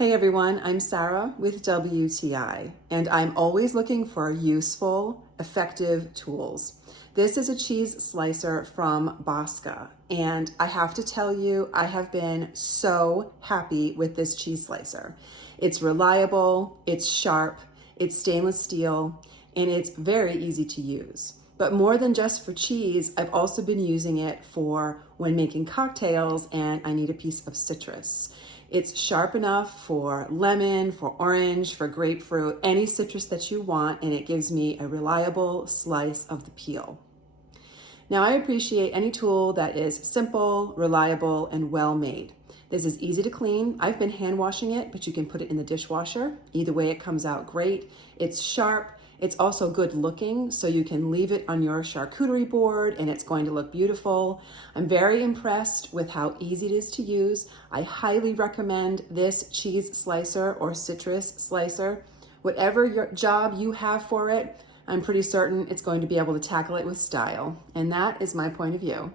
Hey everyone, I'm Sarah with WTI, and I'm always looking for useful, effective tools. This is a cheese slicer from Boska, and I have to tell you, I have been so happy with this cheese slicer. It's reliable, it's sharp, it's stainless steel, and it's very easy to use. But more than just for cheese, I've also been using it for when making cocktails and I need a piece of citrus. It's sharp enough for lemon, for orange, for grapefruit, any citrus that you want, and it gives me a reliable slice of the peel. Now, I appreciate any tool that is simple, reliable, and well made. This is easy to clean. I've been hand washing it, but you can put it in the dishwasher. Either way, it comes out great. It's sharp. It's also good looking, so you can leave it on your charcuterie board and it's going to look beautiful. I'm very impressed with how easy it is to use. I highly recommend this cheese slicer or citrus slicer. Whatever your job you have for it, I'm pretty certain it's going to be able to tackle it with style. And that is my point of view.